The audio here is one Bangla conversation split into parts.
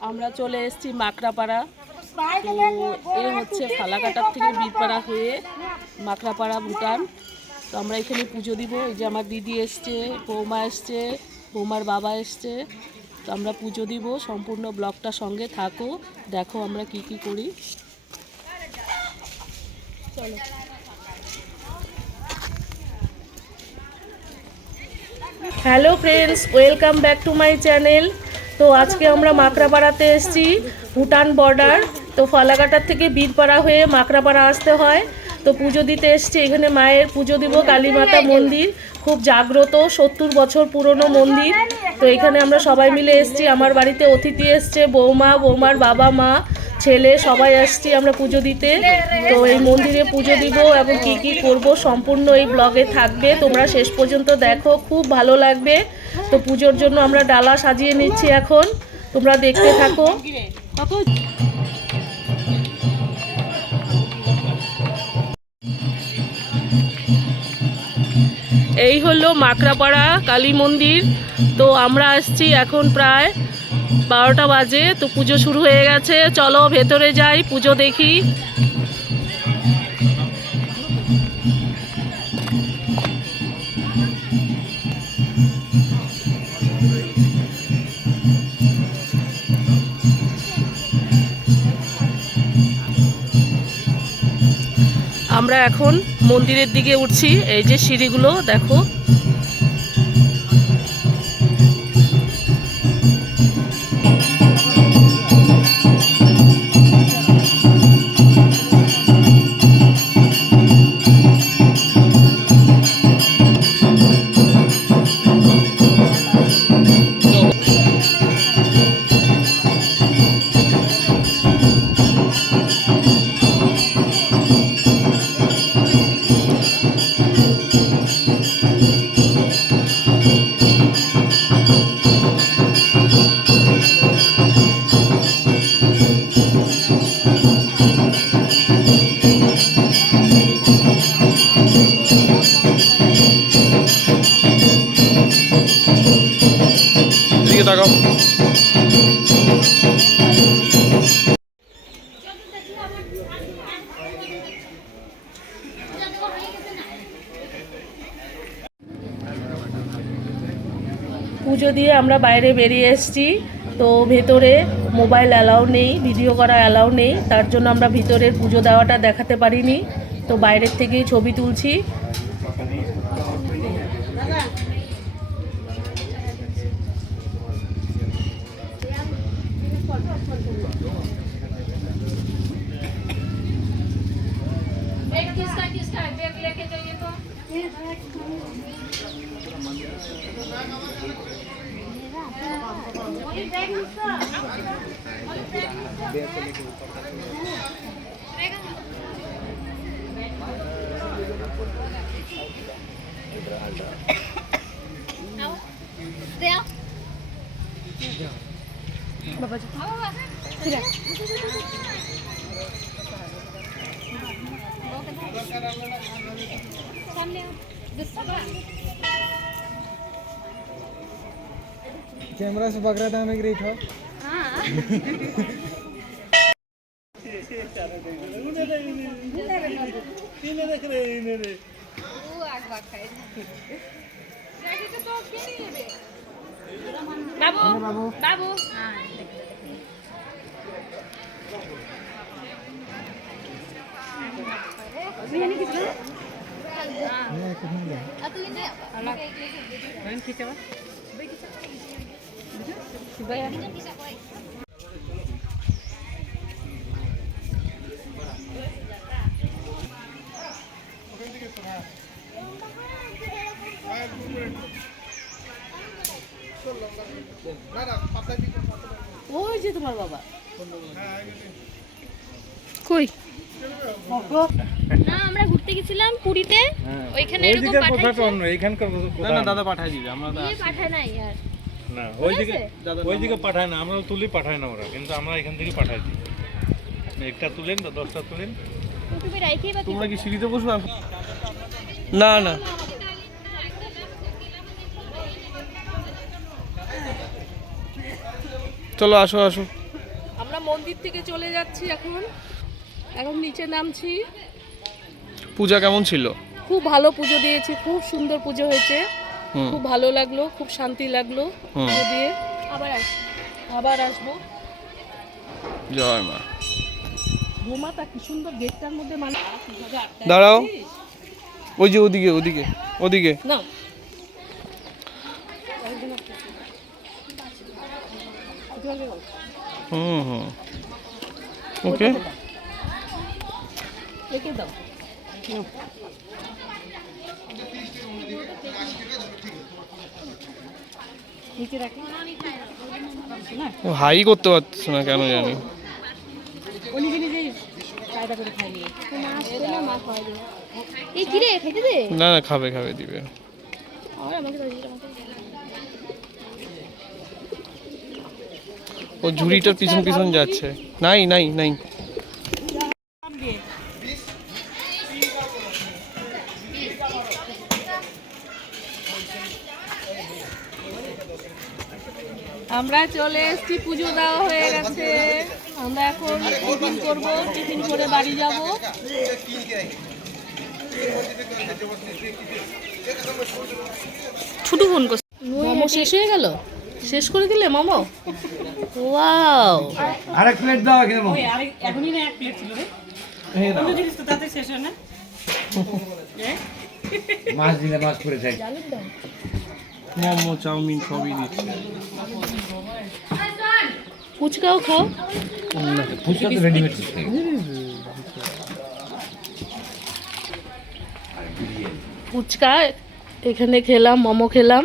আমরা চলে এসেছি মাকড়াপাড়া। তো এ হচ্ছে ফালাকাটার থেকে বীরপাড়া হয়ে মাকড়াপাড়া ভুটান। তো আমরা এখানে পুজো দিব। এই যে আমার দিদি এসছে, বৌমা এসছে, বৌমার বাবা এসছে। তো আমরা পুজো দিব। সম্পূর্ণ ব্লগটা সঙ্গে থাকো, দেখো আমরা কি কি করি। চলো। Hello friends, welcome back to my channel. তো আজকে আমরা মাকড়াপাড়াতে এসেছি, ভুটান বর্ডার। তো ফালাকাটার থেকে বীরপাড়া হয়ে মাকড়াপাড়া আসতে হয়। তো পুজো দিতে এসেছি, এখানে মায়ের পুজো দিব। কালীমাতা মন্দির খুব জাগ্রত, 70 বছর পুরনো মন্দির। তো এখানে আমরা সবাই মিলে এসেছি। আমার বাড়িতে অতিথি এসছে, বৌমা, বৌমার বাবা, মা, ছেলে সবাই আসছি আমরা পুজো দিতে। তো এই মন্দিরে পুজো দিব এবং কি কি করব সম্পূর্ণ এই ব্লগে থাকবে, তোমরা শেষ পর্যন্ত দেখো, খুব ভালো লাগবে। তো পুজোর জন্য আমরা ডালা সাজিয়ে নিচ্ছি এখন, তোমরা দেখতে থাকো। এই হলো মাকড়াপাড়া কালী মন্দির। তো আমরা আসছি এখন প্রায় 12টা বাজে। তো পুজো শুরু হয়ে গেছে, চলো ভেতরে যাই, পুজো দেখি। আমরা এখন মন্দিরের দিকে উঠছি, এই যে সিঁড়িগুলো দেখো। পুজো দিয়ে আমরা বাইরে বেরিয়ে এসেছি। তো ভেতরে মোবাইল অ্যালাউ নেই, ভিডিও করা অ্যালাউ নেই, তার জন্য আমরা ভিতরের পুজো দেওয়াটা দেখাতে পারিনি। তো বাইরের থেকেই ছবি তুলছি। कैमरा से पकड़ा था हमें ग्रेट हो। बाबू बाबू ওই যে তোমার বাবা কই? না আমরা ঘুরতে গেছিলাম পুরীতে, ওইখানে এরকম পাঠাইছে। এইখানকার না না দাদা পাঠাই দিবে, আমরা তো দিয়ে পাঠায় নাই আর না ওইদিকে পাঠায় না, আমরা তুলি পাঠায় না ওরা, কিন্তু আমরা এখান থেকে পাঠাই দিই। একটা তুলেন বা 10টা তুলেন। তুমি রাইখেই বা তোমরা কি সিঁড়িতে বসবে? না না চলো আসো আসো। মন্দির থেকে চলে যাচ্ছি এখন নিচে নামছি। পূজা কেমন ছিল? খুব ভালো পুজো দিয়েছি, খুব সুন্দর পুজো হয়েছে, খুব ভালো লাগলো, খুব শান্তি লাগলো পুজো দিয়ে। আবার আসবো। জয় মা। বোমাটা কি সুন্দর গেটটার মধ্যে মানে দাঁড়াও, ওই যে ওদিকে ওদিকে ওদিকে না ওকে রেখে দাও। নিচে রাখি হাই করতে পারছিস না কেন জানি। এই কি রে খেতে দে না না, খাবে খাবে দিবে। ও ঝুড়িটার পিছন পিছন যাচ্ছে। নাই নাই নাই। আমরা চলে এসেছি, পুজো দেওয়া হয়ে গেছে। আমরা এখন টিফিন করবো, টিফিন করে বাড়ি যাব। ছোট ফোন করছে। মোমো শেষ হয়ে গেল, শেষ করে দিলে মোমো। ওয়াও, আরেক প্লেট দাও এখানে মোমো। এখনই না এক প্লেট ছিল রে। অন্য জিনিস তো তাতে শেষ হয় না। মাছ দিলে মাছ পড়ে যায়। মোমো চাউমিন সবই দিচ্ছে। ফুচকাও খাও। ফুচকা তো রেডিমেড। ফুচকা এখানে খেলাম, মোমো খেলাম।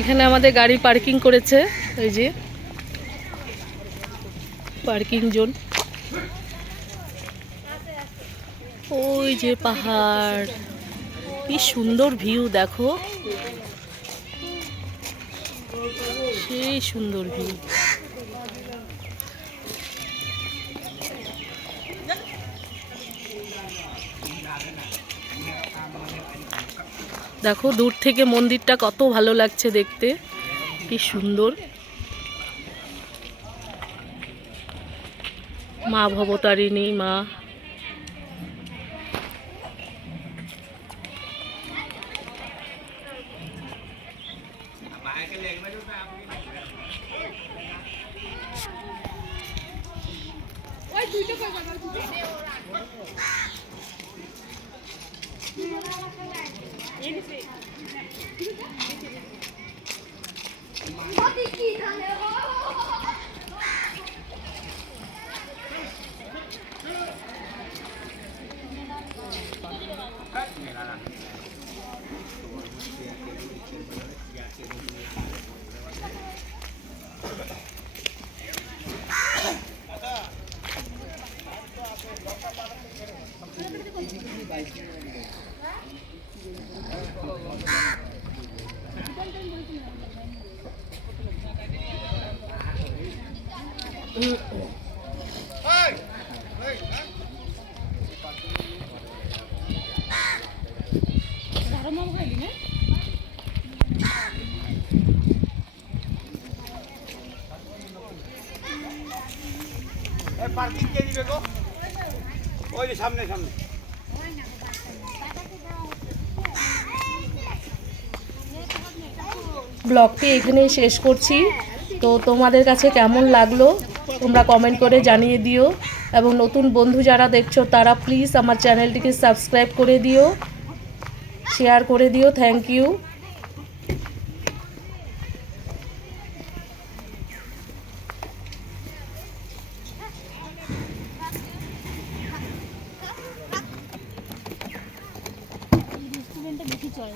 এখানে আমাদের গাড়ি পার্কিং করেছে, এই যে পার্কিং জোন। ওই যে পাহাড়, কি সুন্দর ভিউ দেখো, সেই সুন্দর ভিউ। দেখো দূর থেকে মন্দিরটা কত ভালো লাগছে দেখতে, কি সুন্দর। মা ভবতারিণী মা। পার্কিং কে দিবে গো? ওই সামনে সামনে। ব্লগটি এখানেই শেষ করছি। তো তোমাদের কাছে কেমন লাগলো তোমরা কমেন্ট করে জানিয়ে দিও, এবং নতুন বন্ধু যারা দেখছো তারা প্লিজ আমার চ্যানেলটিকে সাবস্ক্রাইব করে দিও, শেয়ার করে দিও। Thank you. রেস্টুরেন্টে বেশি চলে